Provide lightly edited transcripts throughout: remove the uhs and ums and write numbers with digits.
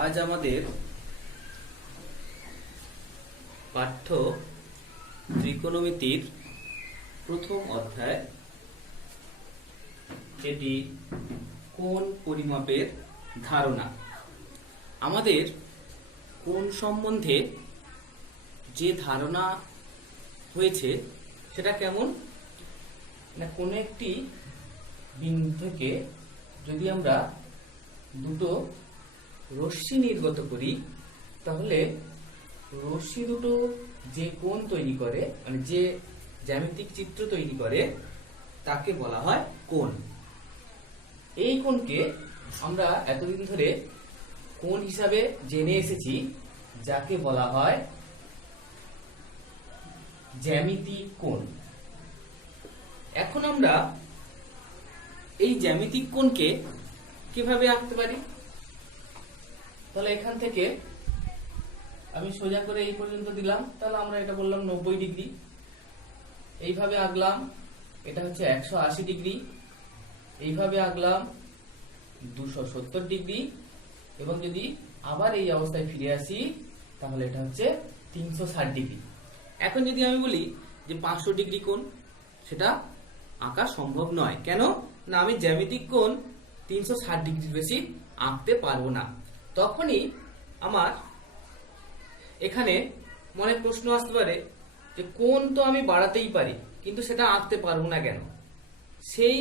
আজ আমাদের পাঠ্য ত্রিকোণমিতির প্রথম অধ্যায়, এটি কোণ পরিমাপের ধারণা। আমাদের কোণ সম্বন্ধে যে ধারণা হয়েছে সেটা কেমন না, কোনো একটি বিন্দু থেকে যদি আমরা দুটো রশ্মি নির্গত করি তাহলে রশ্মি দুটো যে কোণ তৈরি করে, মানে যে জ্যামিতিক চিত্র তৈরি করে তাকে বলা হয় কোণ। এই কোণকে আমরা এতদিন ধরে কোণ হিসাবে জেনে এসেছি, যাকে বলা হয় জ্যামিতিক কোণ। এখন আমরা এই জ্যামিতিক কোণকে কিভাবে আঁকতে পারি? তাহলে এখান থেকে আমি সোজা করে এই পর্যন্ত দিলাম, তাহলে আমরা এটা বললাম 90 ডিগ্রি। এইভাবে আঁকলাম, এটা হচ্ছে 180 ডিগ্রি। এইভাবে আঁকলাম 270 ডিগ্রি। এবং যদি আবার এই অবস্থায় ফিরে আসি তাহলে এটা হচ্ছে 360 ডিগ্রি। এখন যদি আমি বলি যে 500 ডিগ্রি কোণ, সেটা আঁকা সম্ভব নয়। কেন না, আমি জ্যামিতিক কোণ 360 ডিগ্রির বেশি আঁকতে পারবো না। তখনই আমার এখানে মনে প্রশ্ন আসতে পারে যে কোণ তো আমি বাড়াতেই পারি, কিন্তু সেটা আঁকতে পারবো না কেন? সেই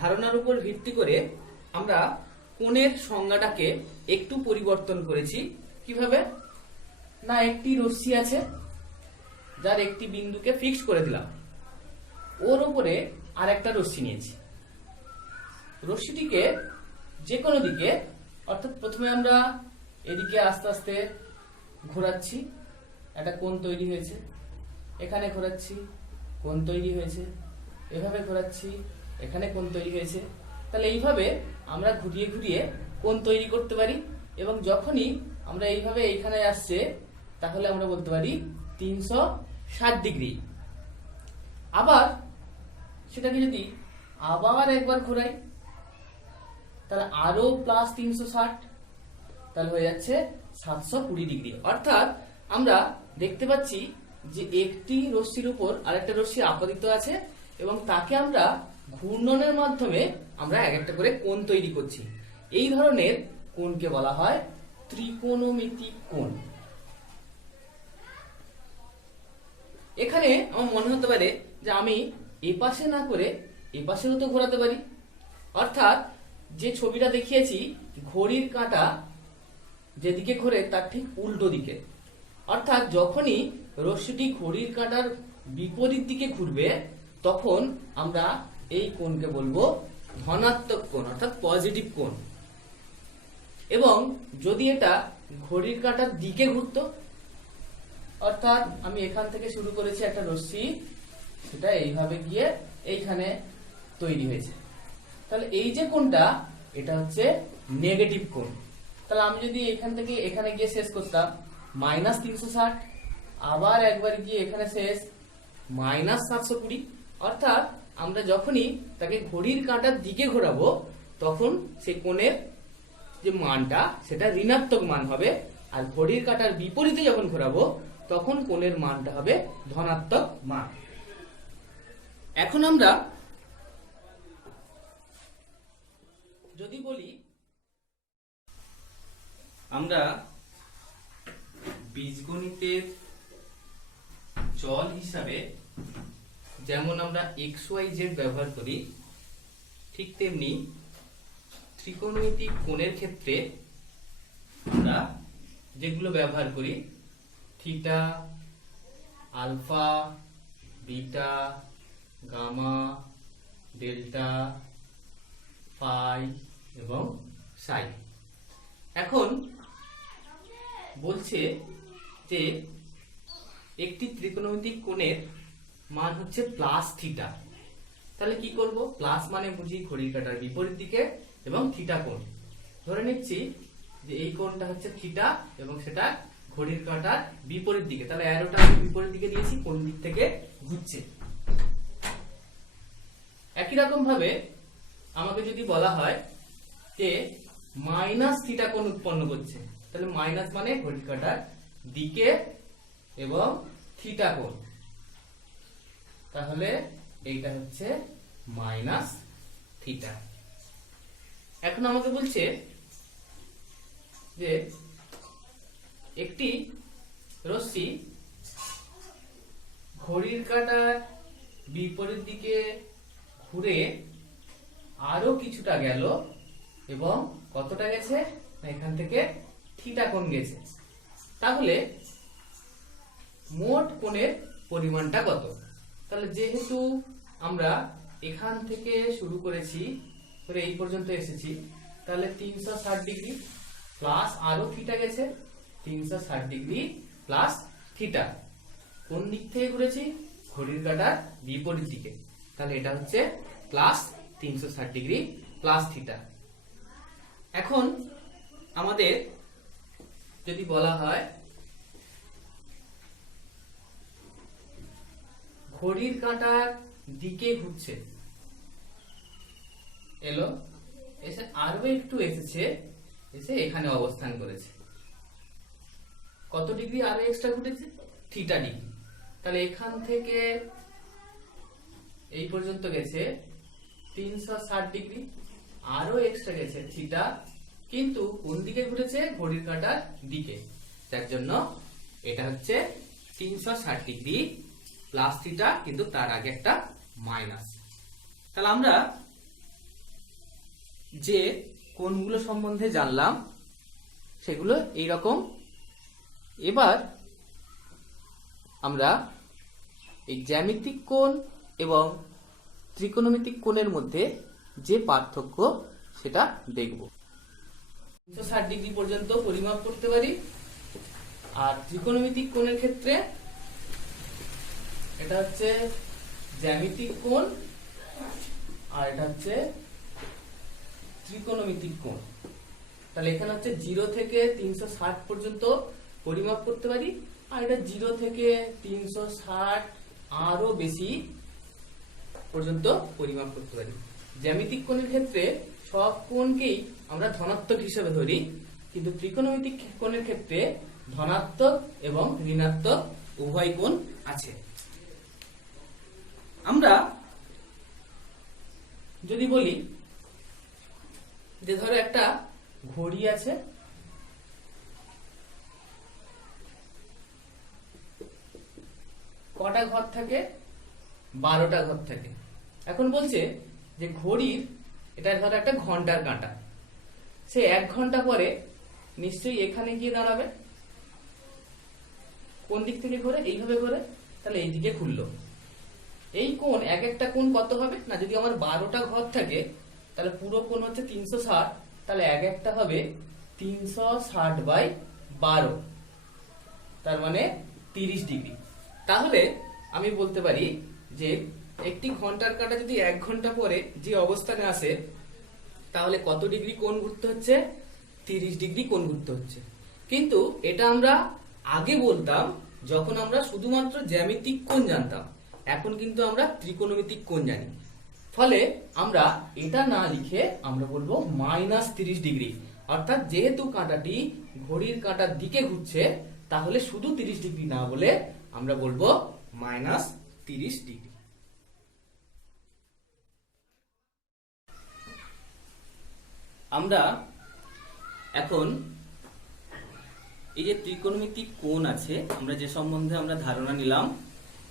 ধারণার উপর ভিত্তি করে আমরা কোণের সংজ্ঞাটাকে একটু পরিবর্তন করেছি। কিভাবে না, একটি রশ্মি আছে যার একটি বিন্দুকে ফিক্স করে দিলাম, ওর উপরে আর একটা রশ্মি নিয়েছি। রশ্মিটিকে যে কোনো দিকে, অর্থাৎ প্রথমে আমরা এদিকে আস্তে আস্তে ঘোরাচ্ছি, একটা কোণ তৈরি হয়েছে। এখানে ঘোরাচ্ছি, কোণ তৈরি হয়েছে। এভাবে ঘোরাচ্ছি, এখানে কোণ তৈরি হয়েছে। তাহলে এইভাবে আমরা ঘুরিয়ে ঘুরিয়ে কোণ তৈরি করতে পারি। এবং যখনই আমরা এইভাবে এইখানে আসছে তাহলে আমরা বলতে পারি 360 ডিগ্রি। আবার সেটাকে যদি আবার একবার ঘোরাই তাহলে আরো প্লাস 360, তাহলে হয়ে যাচ্ছে 720 ডিগ্রি। অর্থাৎ আমরা দেখতে পাচ্ছি যে একটি রশ্মির উপর আরেকটা রশ্মি আপতিত আছে এবং তাকে আমরা ঘূর্ণনের মাধ্যমে আমরা এক একটা করে কোণ তৈরি করছি। এই ধরনের কোণকে বলা হয় ত্রিকোণমিতিক কোণ। এখানে আমার মনে হতে পারে যে আমি এপাশে না করে এপাশেও তো ঘোরাতে পারি। অর্থাৎ যে ছবিটা দেখিয়েছি, ঘড়ির কাঁটা যেদিকে ঘোরে তার ঠিক উল্টো দিকে। অর্থাৎ যখনই রশ্মিটি ঘড়ির কাঁটার বিপরীত দিকে ঘুরবে তখন আমরা এই কোণকে বলবো ধনাত্মক কোণ, অর্থাৎ পজিটিভ কোণ। এবং যদি এটা ঘড়ির কাঁটার দিকে ঘুরতো, অর্থাৎ আমি এখান থেকে শুরু করেছি একটা রশ্মি, সেটা এইভাবে গিয়ে এইখানে তৈরি হয়েছে, তাহলে এই যে কোণটা, এটা হচ্ছে নেগেটিভ কোণ। তাহলে আমি যদি এখান থেকে এখানে গিয়ে শেষ করতাম -360, আবার একবার গিয়ে এখানে শেষ -720। অর্থাৎ আমরা যখনই তাকে ঘড়ির কাঁটার দিকে ঘোরাবো তখন সেই কোণের যে মানটা সেটা ঋণাত্মক মান হবে, আর ঘড়ির কাঁটার বিপরীতে যখন ঘোরাবো তখন কোণের মানটা হবে ধনাত্মক মান। এখন আমরা যদি বলি আমরা বীজগণিতের চল হিসাবে যেমন আমরা XYZ ব্যবহার করি, ঠিক তেমনি ত্রিকোণমিতিক কোণের ক্ষেত্রে আমরা যেগুলো ব্যবহার করি, theta, alpha, beta, gamma, delta, pi এবং সাই। এখন বলছে যে একটি ত্রিকোণমিতিক কোণের মান হচ্ছে প্লাস থিটা। তাহলে কি করব? প্লাস মানে বুঝি ঘড়ির কাঁটার বিপরীত দিকে এবং থিটা কোণ। ধরে নিচ্ছি যে এই কোণটা হচ্ছে থিটা এবং সেটা ঘড়ির কাঁটার বিপরীত দিকে। তাহলে অ্যারোটা আমি বিপরীত দিকে দিয়েছি, কোন দিক থেকে ঘুরছে। একই রকম ভাবে আমাকে যদি বলা হয় যে মাইনাস থিটা কোণ উৎপন্ন করছে, তাহলে মাইনাস মানে ঘড়ির কাঁটার দিকে এবং থিটা কোণ, তাহলে এইটা হচ্ছে মাইনাস থিটা। এখন আমাকে বলছে যে একটি রশ্মি ঘড়ির কাঁটার বিপরীত দিকে ঘুরে আরো কিছুটা গেল এবং কতটা গেছে, এখান থেকে থিটা কোণ গেছে, তাহলে মোট কোণের পরিমাণটা কত? তাহলে যেহেতু আমরা এখান থেকে শুরু করেছি করে এই পর্যন্ত এসেছি, তাহলে 360 ডিগ্রি প্লাস আরো থিটা গেছে, 360 ডিগ্রি প্লাস থিটা। কোন দিক থেকে ঘুরেছি? ঘড়ির কাঁটার বিপরীত দিকে, তাহলে এটা হচ্ছে প্লাস 360 ডিগ্রি প্লাস থিটা। এখন আমাদের যদি বলা হয় ঘড়ির কাঁটার দিকে ঘুরছে, এলো, এসে আরো একটু এসেছে, এসে এখানে অবস্থান করেছে, কত ডিগ্রি আরো এক্সট্রা ঘুরেছে? Theta degree. তাহলে এখান থেকে এই পর্যন্ত গেছে 360 ডিগ্রি, আরো এক্সট্রা গেছে থিটা, কিন্তু কোন দিকে ঘুরেছে? ঘড়ির কাঁটার দিকে, তার জন্য এটা হচ্ছে 360 ডিগ্রি প্লাস থিটা, কিন্তু তার আগে একটা মাইনাস। তাহলে আমরা যে কোণগুলো সম্বন্ধে জানলাম সেগুলো এইরকম। এবার আমরা এই জ্যামিতিক কোণ এবং ত্রিকোণমিতিক কোণের মধ্যে যে পার্থক্য সেটা দেখব। 360 ডিগ্রি পর্যন্ত পরিমাপ করতে পারি, আর ত্রিকোণমিতিক কোণের ক্ষেত্রে এটা হচ্ছে জ্যামিতিক কোণ আর এটা হচ্ছে ত্রিকোণমিতিক কোণ। তাহলে এখানে হচ্ছে 0 থেকে 360 পর্যন্ত পরিমাপ করতে পারি, আর এটা 0 থেকে 360 আরো বেশি পর্যন্ত পরিমাপ করতে পারি। জ্যামিতিক কোণের ক্ষেত্রে সব কোণকেই আমরা ধনাত্মক হিসেবে ধরি, কিন্তু ত্রিকোণমিতিক কোণের ক্ষেত্রে ধনাত্মক এবং ঋণাত্মক উভয় কোণ আছে। আমরা যদি বলি যে ধরো একটা ঘড়ি আছে, কটা ঘর থাকে? 12টা ঘর থাকে। এখন বলছে যে ঘড়ির এটা ধরো একটা ঘন্টার কাঁটা, সে 1 ঘন্টা পরে নিশ্চয়ই এখানে গিয়ে দাঁড়াবে। কোন দিক থেকে ঘুরে? এইভাবে ঘুরে, তাহলে এই দিকে ঘুরলো। এই কোণ এক একটা কোণ কত হবে না? যদি আমার 12টা ঘর থাকে তাহলে পুরো কোণ হচ্ছে 360, তাহলে এক একটা হবে 360/12, তার মানে 30 ডিগ্রি। তাহলে আমি বলতে পারি যে একটি ঘন্টার কাঁটা যদি 1 ঘন্টা পরে যে অবস্থানে আসে, তাহলে কত ডিগ্রি কোণ ঘুরতে হচ্ছে? 30 ডিগ্রি কোণ ঘুরতে হচ্ছে। কিন্তু এটা আমরা আগে বলতাম যখন আমরা শুধুমাত্র জ্যামিতিক কোণ জানতাম, এখন কিন্তু আমরা ত্রিকোণমিতিক কোণ জানি। ফলে আমরা এটা না লিখে আমরা বলবো -30 ডিগ্রি, অর্থাৎ যেহেতু কাঁটাটি ঘড়ির কাঁটার দিকে ঘুরছে, তাহলে শুধু 30 ডিগ্রি না বলে আমরা বলবো -30 ডিগ্রি। আমরা এখন এই যে ত্রিকোণমিতিক কোণ আছে, আমরা যে সম্বন্ধে আমরা ধারণা নিলাম,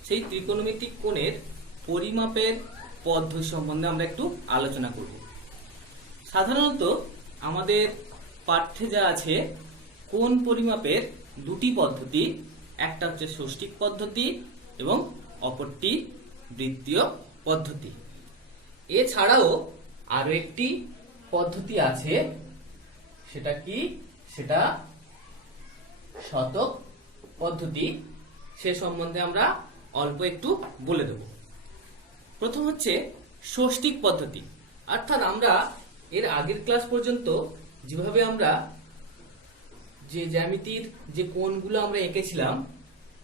সেই ত্রিকোণমিতিক কোণের পরিমাপের পদ্ধতি সম্বন্ধে আমরা একটু আলোচনা করব। সাধারণত আমাদের পাঠ্যে যা আছে কোণ পরিমাপের দুটি পদ্ধতি, একটা হচ্ছে ষষ্ঠিক পদ্ধতি এবং অপরটি বৃত্তীয় পদ্ধতি। এছাড়াও আরো একটি পদ্ধতি আছে, সেটা কি? সেটা শতক পদ্ধতি। সে সম্বন্ধে আমরা অল্প একটু বলে দেব। প্রথম হচ্ছে ষষ্ঠিক পদ্ধতি, অর্থাৎ আমরা এর আগের ক্লাস পর্যন্ত যেভাবে আমরা যে জ্যামিতির যে কোণগুলো আমরা এঁকেছিলাম,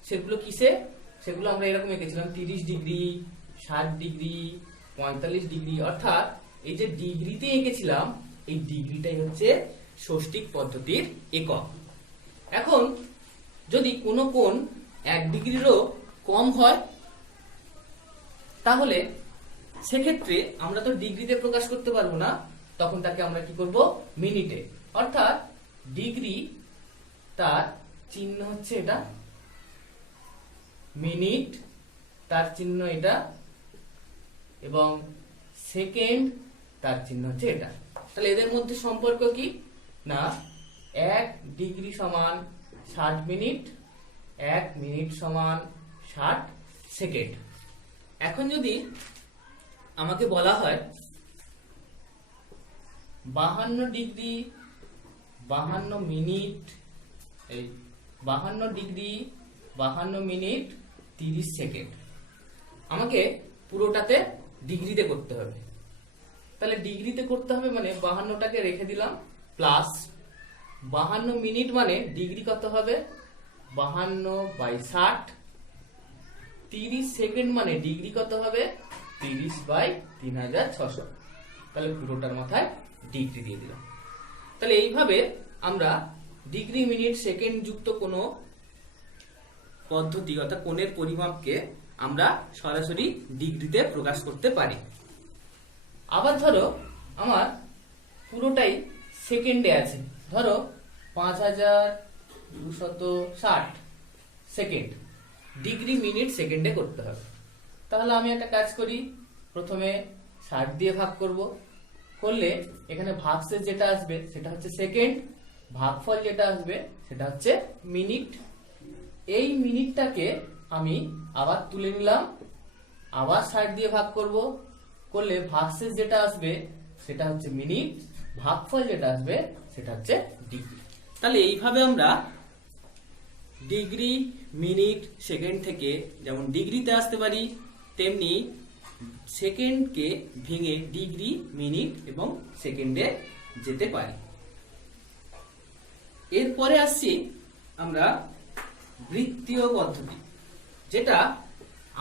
সেগুলো কিসে? সেগুলো আমরা এরকম এঁকেছিলাম 30 ডিগ্রি, 60 ডিগ্রি, 45 ডিগ্রি, অর্থাৎ এই যে ডিগ্রিতে এঁকেছিলাম, এই ডিগ্রিটাই হচ্ছে ষষ্ঠিক পদ্ধতির একক। এখন যদি কোনো কোণ 1 ডিগ্রিরও কম হয় তাহলে সেক্ষেত্রে আমরা তো ডিগ্রিতে প্রকাশ করতে পারবো না, তখন তাকে আমরা কি করব, মিনিটে। অর্থাৎ ডিগ্রি তার চিহ্ন হচ্ছে এটা, মিনিট তার চিহ্ন এটা, এবং সেকেন্ড তার চিহ্ন হচ্ছে এটা। তাহলে এদের মধ্যে সম্পর্ক কি না, 1 ডিগ্রি সমান 60 মিনিট, 1 মিনিট সমান 60 সেকেন্ড। এখন যদি আমাকে বলা হয় 52 ডিগ্রি 52 মিনিট, এই 52 ডিগ্রি 52 মিনিট 30 সেকেন্ড, আমাকে পুরোটাতে ডিগ্রিতে করতে হবে। তাহলে ডিগ্রিতে করতে হবে মানে 52টাকে রেখে দিলাম, প্লাস 52 মিনিট মানে ডিগ্রি কত হবে, 52/60, 30 সেকেন্ড মানে ডিগ্রি কত হবে, 30/3600। তাহলে পুরোটার মাথায় ডিগ্রি দিয়ে দিলাম। তাহলে এইভাবে আমরা ডিগ্রি, মিনিট, সেকেন্ড যুক্ত কোনো পদ্ধতি অর্থাৎ কোণের পরিমাপকে আমরা সরাসরি ডিগ্রিতে প্রকাশ করতে পারি। আবার ধরো আমার পুরোটাই সেকেন্ডে আছে, ধরো 5260 সেকেন্ড, ডিগ্রি, মিনিট, সেকেন্ডে করতে হবে। তাহলে আমি একটা কাজ করি, প্রথমে 60 দিয়ে ভাগ করব, করলে এখানে ভাগশেষ যেটা আসবে সেটা হচ্ছে সেকেন্ড, ভাগফল যেটা আসবে সেটা হচ্ছে মিনিট। এই মিনিটটাকে আমি আবার তুলে নিলাম, আবার 60 দিয়ে ভাগ করব, করলে ভাগশেষ যেটা আসবে সেটা হচ্ছে মিনিট, ভাগফল যেটা আসবে সেটা হচ্ছে ডিগ্রি। তাহলে এইভাবে আমরা ডিগ্রি, মিনিট, সেকেন্ড থেকে যেমন ডিগ্রিতে আসতে পারি, তেমনি সেকেন্ডকে ভেঙে ডিগ্রি, মিনিট এবং সেকেন্ডে যেতে পারি। এরপরে আসছি আমরা বৃত্তীয় পদ্ধতি, যেটা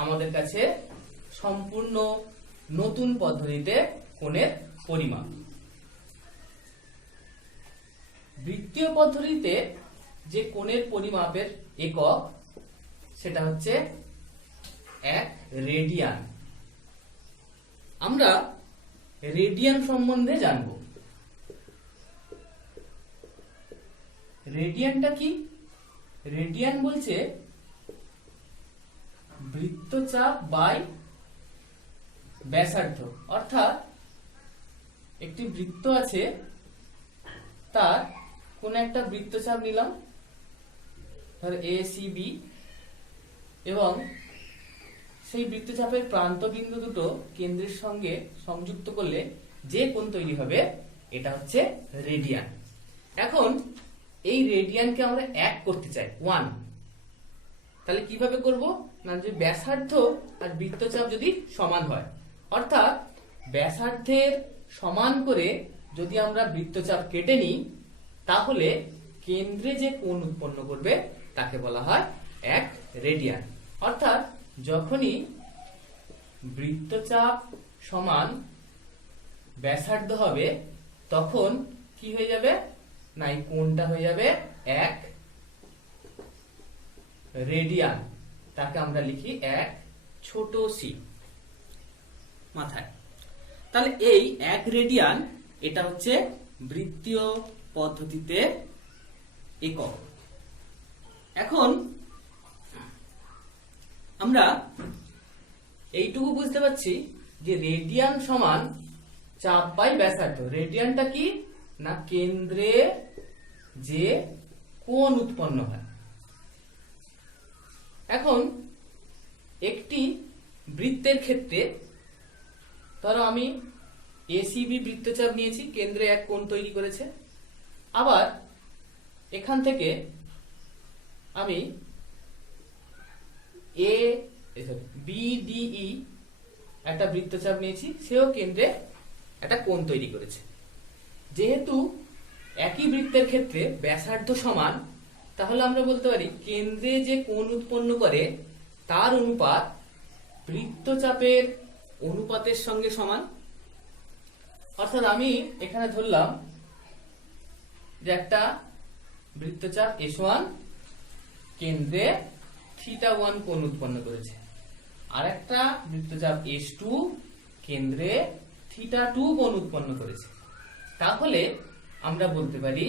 আমাদের কাছে সম্পূর্ণ নতুন পদ্ধতিতে কোণের পরিমাপ। বৃত্তীয় পদ্ধতিতে যে কোণের পরিমাপের একক সেটা হচ্ছে 1 রেডিয়ান। আমরা রেডিয়ান সম্বন্ধে জানব। রেডিয়ানটা কি? রেডিয়ান বলছে বৃত্তচাপ বাই ব্যাসার্ধ। অর্থাৎ একটি বৃত্ত আছে, তার কোন একটা বৃত্তচাপ নিলাম, ধর ACB, এবং সেই বৃত্তচাপের প্রান্ত বিন্দু দুটো কেন্দ্রের সঙ্গে সংযুক্ত করলে যে কোণ তৈরি হবে এটা হচ্ছে রেডিয়ান। এখন এই রেডিয়ানকে আমরা 1 করতে চাই, 1। তাহলে কিভাবে করব না, যে ব্যাসার্ধ আর বৃত্তচাপ যদি সমান হয়, অর্থাৎ ব্যাসার্ধের সমান করে যদি আমরা বৃত্তচাপ কেটে নিই, তাহলে কেন্দ্রে যে কোণ উৎপন্ন করবে তাকে বলা হয় 1 রেডিয়ান। অর্থাৎ যখনই বৃত্তচাপ সমান ব্যাসার্ধ হবে তখন কি হয়ে যাবে না, এই কোণটা হয়ে যাবে 1 রেডিয়ান। তাকে আমরা লিখি 1 ছোট সি মাথায়। তাহলে এই 1 রেডিয়ান এটা হচ্ছে বৃত্তীয় পদ্ধতিতে একক। এখন আমরা এইটুকু বুঝতে পারছি যে রেডিয়ান সমান চাপ বাই ব্যাসার্ধ। রেডিয়ানটা কি না, কেন্দ্রে যে কোণ উৎপন্ন হয়। এখন একটি বৃত্তের ক্ষেত্রে ধরো আমি ACB বৃত্তচাপ নিয়েছি, কেন্দ্রে এক কোণ তৈরি করেছে। আবার এখান থেকে আমি BDE একটা বৃত্তচাপ নিয়েছি, সেও কেন্দ্রে একটা কোণ তৈরি করেছে। যেহেতু একই বৃত্তের ক্ষেত্রে ব্যাসার্ধ সমান, তাহলে আমরা বলতে পারি কেন্দ্রে যে কোণ উৎপন্ন করে তার অনুপাত বৃত্তচাপের অনুপাতের সঙ্গে সমান। অর্থাৎ আমি এখানে ধরলাম যে একটা বৃত্তচাপ S1 কেন্দ্রে θ1 কোণ উৎপন্ন করেছে, আর একটা বৃত্তচাপ S2 কেন্দ্রে θ2 কোণ উৎপন্ন করেছে। তাহলে আমরা বলতে পারি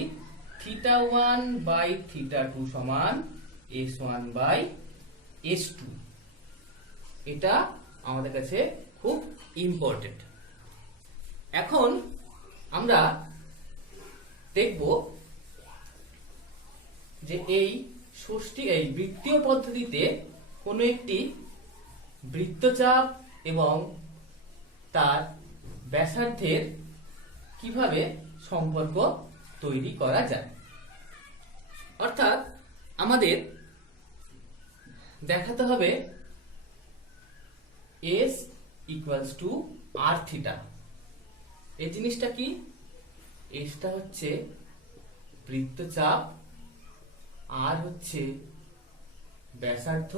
θ1 বাই θ2 সমান S1 বাই S2। এটা আমাদের কাছে খুব ইম্পর্টেন্ট। এখন আমরা দেখব যে এই বৃত্তীয় পদ্ধতিতে কোনো একটি বৃত্তচাপ এবং তার ব্যাসার্ধের কিভাবে সম্পর্ক তৈরি করা যায়। অর্থাৎ আমাদের দেখাতে হবে S equals to R theta. এই জিনিসটা কি? এসটা হচ্ছে বৃত্তচাপ, আর হচ্ছে ব্যাসার্ধ,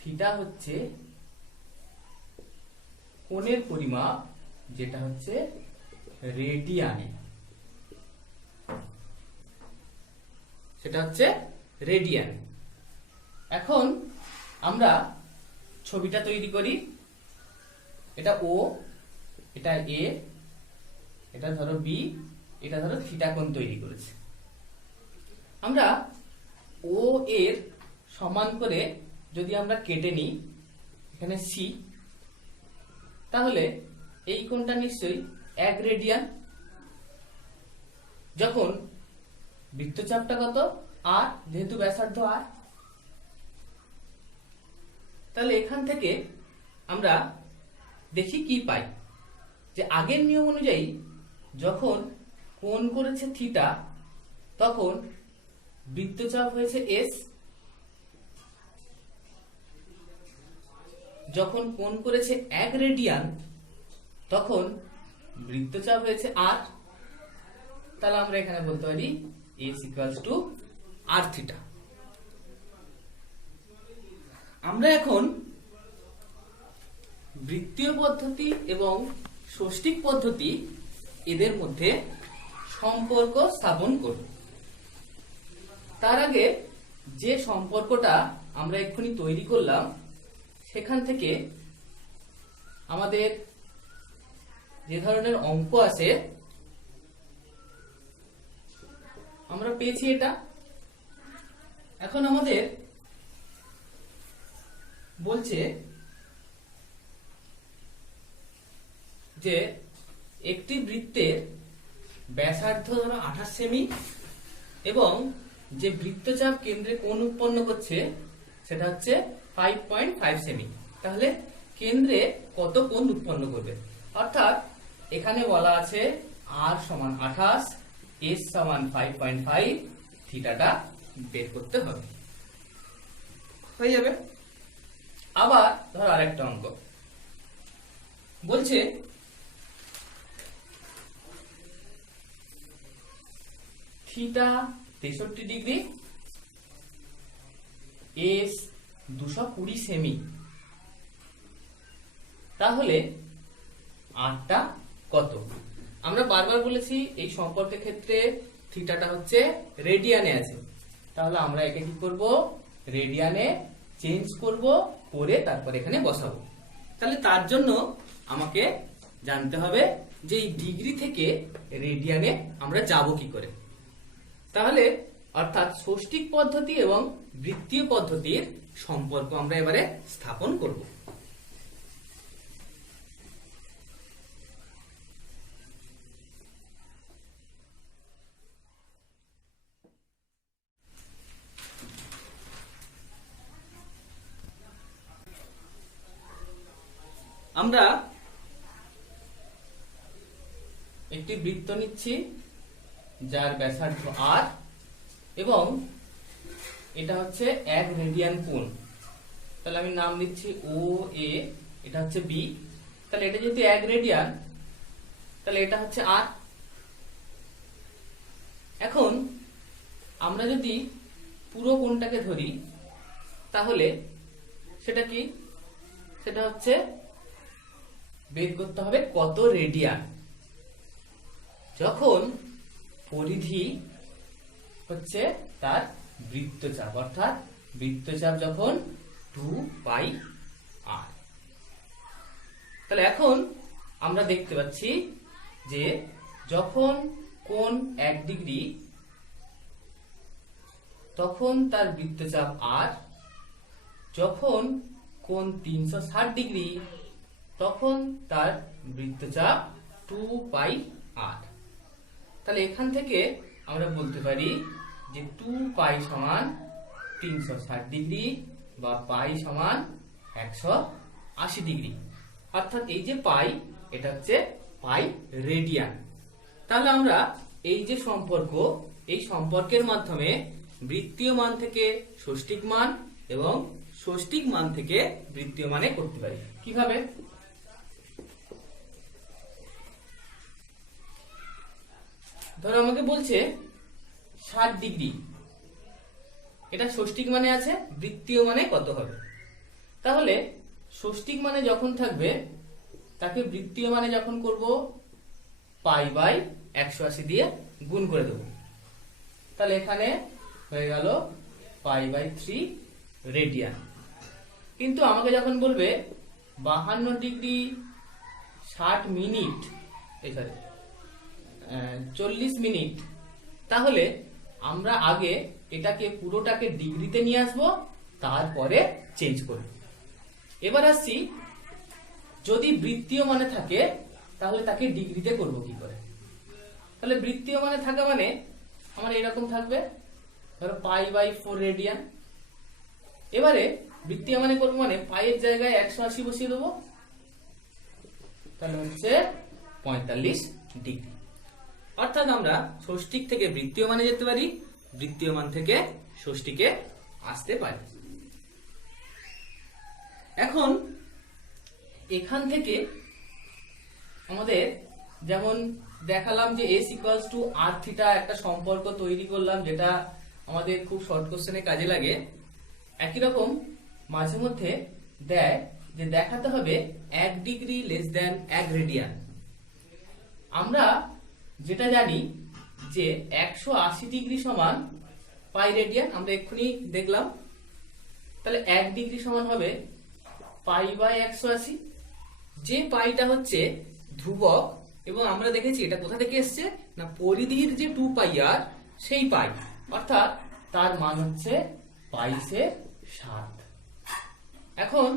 থিটা হচ্ছে কোণের পরিমাপ, যেটা হচ্ছে রেডিয়ানে, সেটা হচ্ছে রেডিয়ান। এখন আমরা ছবিটা তৈরি করি। এটা ও, এটা এ, এটা ধরো বি, এটা ধরো থিটা কোণ তৈরি করেছে। আমরা ও এর সমান করে যদি আমরা কেটে নিই এখানে সি, তাহলে এই কোণটা নিশ্চয়ই 1 রেডিয়ান। যখন বৃত্তচাপটা কত? আর, যেহেতু ব্যাসার্ধ আর, তাহলে এখান থেকে আমরা দেখি কি পাই, যে আগের নিয়ম অনুযায়ী যখন কোণ করেছে থিটা তখন বৃত্তচাপ হয়েছে এস, যখন কোণ করেছে 1 রেডিয়ান তখন বৃত্তচাপ হয়েছে আর। তাহলে আমরা এখানে বলতে পারি S equals to R theta. আমরা এখন বৃত্তীয় পদ্ধতি এবং ষষ্ঠিক পদ্ধতি এদের মধ্যে সম্পর্ক স্থাপন করব। তার আগে যে সম্পর্কটা আমরা এক্ষুনি তৈরি করলাম সেখান থেকে আমাদের যে ধরনের অঙ্ক আছে আমরা পেয়েছি এটা। এখন আমাদের বলছে যে একটি বৃত্তের ব্যাসার্ধ ধরো 28 সেমি এবং যে বৃত্তচাপ কেন্দ্রে কোণ উৎপন্ন করছে সেটা হচ্ছে 5.5 সেমি। তাহলে কেন্দ্রে কত কোণ উৎপন্ন করবে? অর্থাৎ এখানে বলা আছে আর সমান 28, এস সমান 5.5, থিটাটা বের করতে হবে। হয়ে যাবে। আবার ধর আরেকটা অঙ্ক বলছে থিটা 63 ডিগ্রি, এস 220 সেমি, তাহলে আরটা কত? আমরা বারবার বলেছি এই সম্পর্কের ক্ষেত্রে থিটাটা হচ্ছে রেডিয়ানে আছে, তাহলে আমরা একে কি করব? রেডিয়ানে চেঞ্জ করব, করে তারপর এখানে বসাবো। তাহলে তার জন্য আমাকে জানতে হবে যে এই ডিগ্রি থেকে রেডিয়ানে আমরা যাব কি করে। তাহলে অর্থাৎ ষষ্ঠিক পদ্ধতি এবং বৃত্তীয় পদ্ধতির সম্পর্ক আমরা এবারে স্থাপন করব। আমরা একটি বৃত্ত নিচ্ছি যার ব্যাসার্ধ আর এবং এটা হচ্ছে 1 রেডিয়ান কোণ। তাহলে আমি নাম দিচ্ছি ও এ, এটা হচ্ছে বি। তাহলে এটা যেহেতু 1 রেডিয়ান তাহলে এটা হচ্ছে আর। এখন আমরা যদি পুরো কোণটাকে ধরি তাহলে সেটা কি? সেটা হচ্ছে বের করতে হবে কত রেডিয়ান। যখন পরিধি হচ্ছে তার বৃত্তচাপ, অর্থাৎ বৃত্তচাপ যখন 2πr। তাহলে এখন আমরা দেখতে পাচ্ছি যে যখন কোণ 1 ডিগ্রি তখন তার বৃত্তচাপ r, যখন কোণ 360 ডিগ্রি তখন তার বৃত্তচাপ 2πr। তাহলে এখান থেকে আমরা বলতে পারি যে 2π সমান 360 ডিগ্রি বা পাই সমান 180 ডিগ্রি, অর্থাৎ এই যে পাই এটা হচ্ছে পাই রেডিয়ান। তাহলে আমরা এই যে সম্পর্ক, এই সম্পর্কের মাধ্যমে বৃত্তীয় মান থেকে ষষ্ঠিক মান এবং ষষ্ঠিক মান থেকে বৃত্তীয় মানে করতে পারি। কিভাবে? ধরো আমাকে বলছে 60 ডিগ্রি, এটা ষষ্ঠিক মানে আছে, বৃত্তীয় মানে কত হবে? তাহলে ষষ্ঠিক মানে যখন থাকবে তাকে বৃত্তীয় মানে যখন করব পাই বাই 180 দিয়ে গুণ করে দেব। তাহলে এখানে হয়ে গেল পাই বাই 3 রেডিয়ান। কিন্তু আমাকে যখন বলবে 52 ডিগ্রি 60 মিনিট, এই সরি 40 মিনিট, তাহলে আমরা আগে এটাকে পুরোটাকে ডিগ্রিতে নিয়ে আসবো, তারপরে চেঞ্জ করব। এবার আসছি, যদি বৃত্তীয় মানে থাকে তাহলে তাকে ডিগ্রিতে করব কি করে? তাহলে বৃত্তীয় মানে থাকা মানে আমার এরকম থাকবে, ধরো পাই বাই 4 রেডিয়ান। এবারে বৃত্তীয় মানে করবো মানে পাইয়ের জায়গায় 180 বসিয়ে দেবো, তাহলে হচ্ছে 45 ডিগ্রি। অর্থাৎ আমরা ষষ্ঠিক থেকে বৃত্তীয় মানে যেতে পারি, বৃত্তীয় মান থেকে ষষ্ঠিকে আসতে পারি। এখন এখান থেকে আমাদের যেমন দেখালাম যে s equals two r theta একটা সম্পর্ক তৈরি করলাম, যেটা আমাদের খুব শর্ট কোশ্চেনে কাজে লাগে। একই রকম মাঝে মধ্যে দেয় যে দেখাতে হবে 1 ডিগ্রি লেস দেন 1 রেডিয়ান। আমরা যেটা জানি যে 180 ডিগ্রি সমান পাই রেডিয়ান, আমরা এক্ষুনি দেখলাম। তাহলে 1 ডিগ্রি সমান হবে পাই বাই 180। যে পাইটা হচ্ছে ধ্রুবক, এবং আমরা দেখেছি এটা কোথা থেকে এসছে না, পরিধির যে 2πr সেই পাই, অর্থাৎ তার মান হচ্ছে 22/7। এখন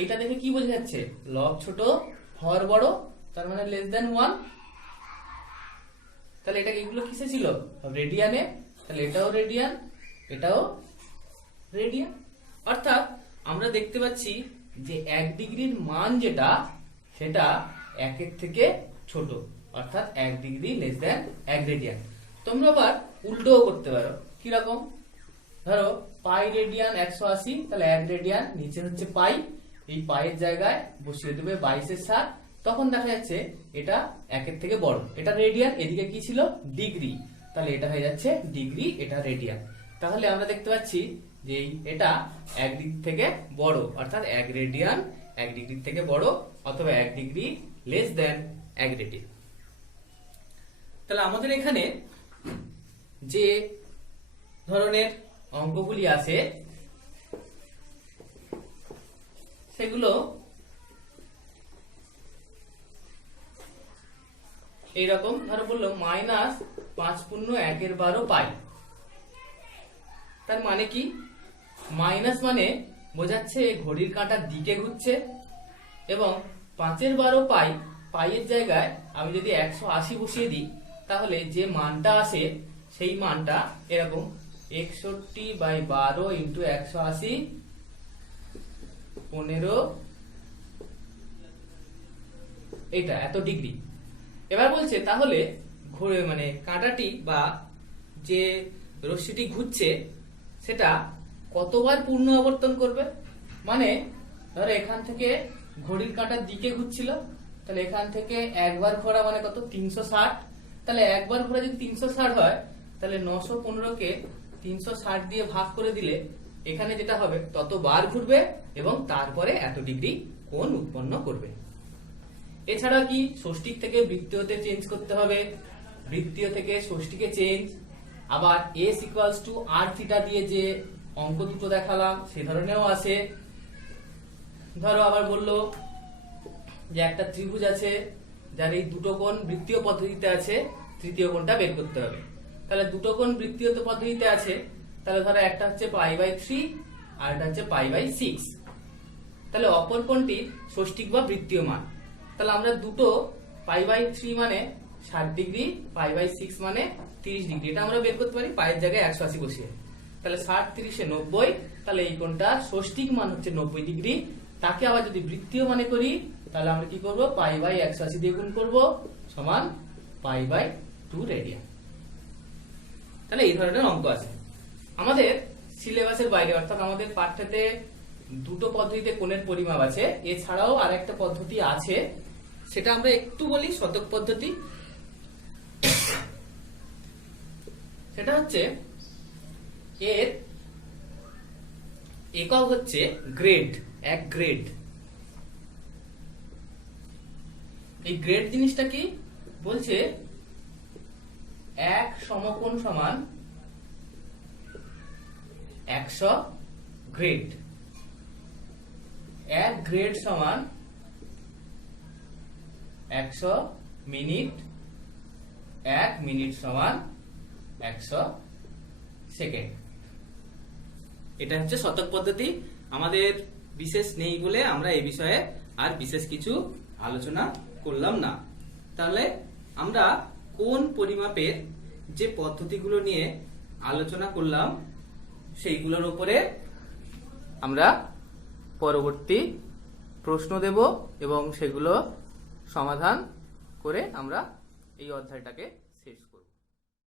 এইটা দেখে কি বোঝা যাচ্ছে? লব ছোট হর বড়, তার মানে লেস দেন 1। তাহলে এটা এগুলো কিসে ছিল? রেডিয়ানে। তাহলে এটাও রেডিয়ান, এটাও রেডিয়ান। অর্থাৎ আমরা দেখতে পাচ্ছি যে 1 ডিগ্রির মান যেটা, সেটা 1 এর থেকে ছোট, অর্থাৎ 1 ডিগ্রি লেস দেন 1 রেডিয়ান। তোমরা আবার উল্টোও করতে পারো। কি রকম? ধরো পাই রেডিয়ান 180, তাহলে 1 রেডিয়ান, নিচে হচ্ছে পাই, এই পাইয়ের জায়গায় বসিয়ে দেবে 22/7। তখন দেখা যাচ্ছে এটা 1 এর থেকে বড়, এটা রেডিয়ান, এদিকে কি ছিল? ডিগ্রি, তাহলে এটা হয়ে যাচ্ছে ডিগ্রি, এটা রেডিয়ান। তাহলে আমরা দেখতে পাচ্ছি যে এটা 1 ডিগ্রি থেকে বড়, অর্থাৎ 1 রেডিয়ান 1 ডিগ্রি থেকে বড়, অথবা 1 ডিগ্রি লেস দেন 1 রেডিয়ান। তাহলে আমাদের এখানে যে ধরনের অঙ্কগুলি আছে সেগুলো এইরকম। ধরো বললো -5.1/12 পাই। তার মানে কি? মাইনাস মানে বোঝাচ্ছে ঘড়ির কাঁটার দিকে ঘুরছে, এবং 5/12 পাই, পাইয়ের জায়গায় আমি যদি 180 বসিয়ে দিই, তাহলে যে মানটা আসে সেই মানটা এরকম 61/12 × 180 15, এটা এত ডিগ্রি। এবার বলছে তাহলে ঘুরে মানে কাঁটাটি বা যে রশ্মিটি ঘুরছে সেটা কতবার পূর্ণ আবর্তন করবে? মানে ধরো এখান থেকে ঘড়ির কাঁটার দিকে ঘুরছিল, তাহলে এখান থেকে একবার ঘোরা মানে কত? 360। তাহলে একবার ঘোরা যদি 360 হয়, তাহলে 915কে 360 দিয়ে ভাগ করে দিলে এখানে যেটা হবে ততবার ঘুরবে এবং তারপরে এত ডিগ্রি কোণ উৎপন্ন করবে। এছাড়া কি ষষ্ঠিক থেকে বৃত্তীয়তে চেঞ্জ করতে হবে, বৃত্তীয় থেকে ষষ্ঠীকে চেঞ্জ, আবার s equals two r theta দিয়ে যে অঙ্ক দুটো দেখালাম সে ধরনেরও আছে। ধরো আবার বললো যে একটা ত্রিভুজ আছে যার এই দুটো কোণ বৃত্তীয় পদ্ধতিতে আছে, তৃতীয় কোণটা বের করতে হবে। তাহলে দুটো কোণ বৃত্তীয় পদ্ধতিতে আছে, তাহলে ধরো একটা হচ্ছে π/3 আর একটা হচ্ছে π/6। তাহলে অপর কোণটির ষষ্ঠিক বা বৃত্তীয় মান, তাহলে আমরা দুটো π/3 মানে 60 ডিগ্রি, π/6 মানে 30 ডিগ্রি, এটা আমরা বের করতে পারি পায়ের জায়গায় 180 বসিয়ে। তাহলে 60 30 90, তাহলে এই কোণটা ষষ্ঠিক মান হচ্ছে 90 ডিগ্রি। তাকে আবার যদি বৃত্তীয় মানে করি তাহলে আমরা কি করব, π/180 দিয়ে গুণ করব সমান π/2 রেডিয়ান। তাহলে এই ধরনের অঙ্ক আছে আমাদের সিলেবাসের বাইরে, অর্থাৎ আমাদের পাঠ্যতে দুটো পদ্ধতিতে কোণের পরিমাপ আছে, এছাড়াও আরেকটা পদ্ধতি আছে, সেটা আমরা একটু বলি শতক পদ্ধতি। সেটা হচ্ছে এর একক হচ্ছে গ্রেড, 1 গ্রেড। এই গ্রেড জিনিসটা কি বলছে, 1 সমকোণ সমান 100 গ্রেড। 1 গ্রেড সমান 100 মিনিট, 1 মিনিট সমান 100 সেকেন্ড। এটা হচ্ছে শতক পদ্ধতি। আমাদের বিশেষ নেই বলে আমরা এই বিষয়ে আর বিশেষ কিছু আলোচনা করলাম না। তাহলে আমরা কোন পরিমাপের যে পদ্ধতিগুলো নিয়ে আলোচনা করলাম সেইগুলোর উপরে আমরা পরবর্তী প্রশ্ন দেব এবং সেগুলো সমাধান করে আমরা এই অধ্যায়টাকে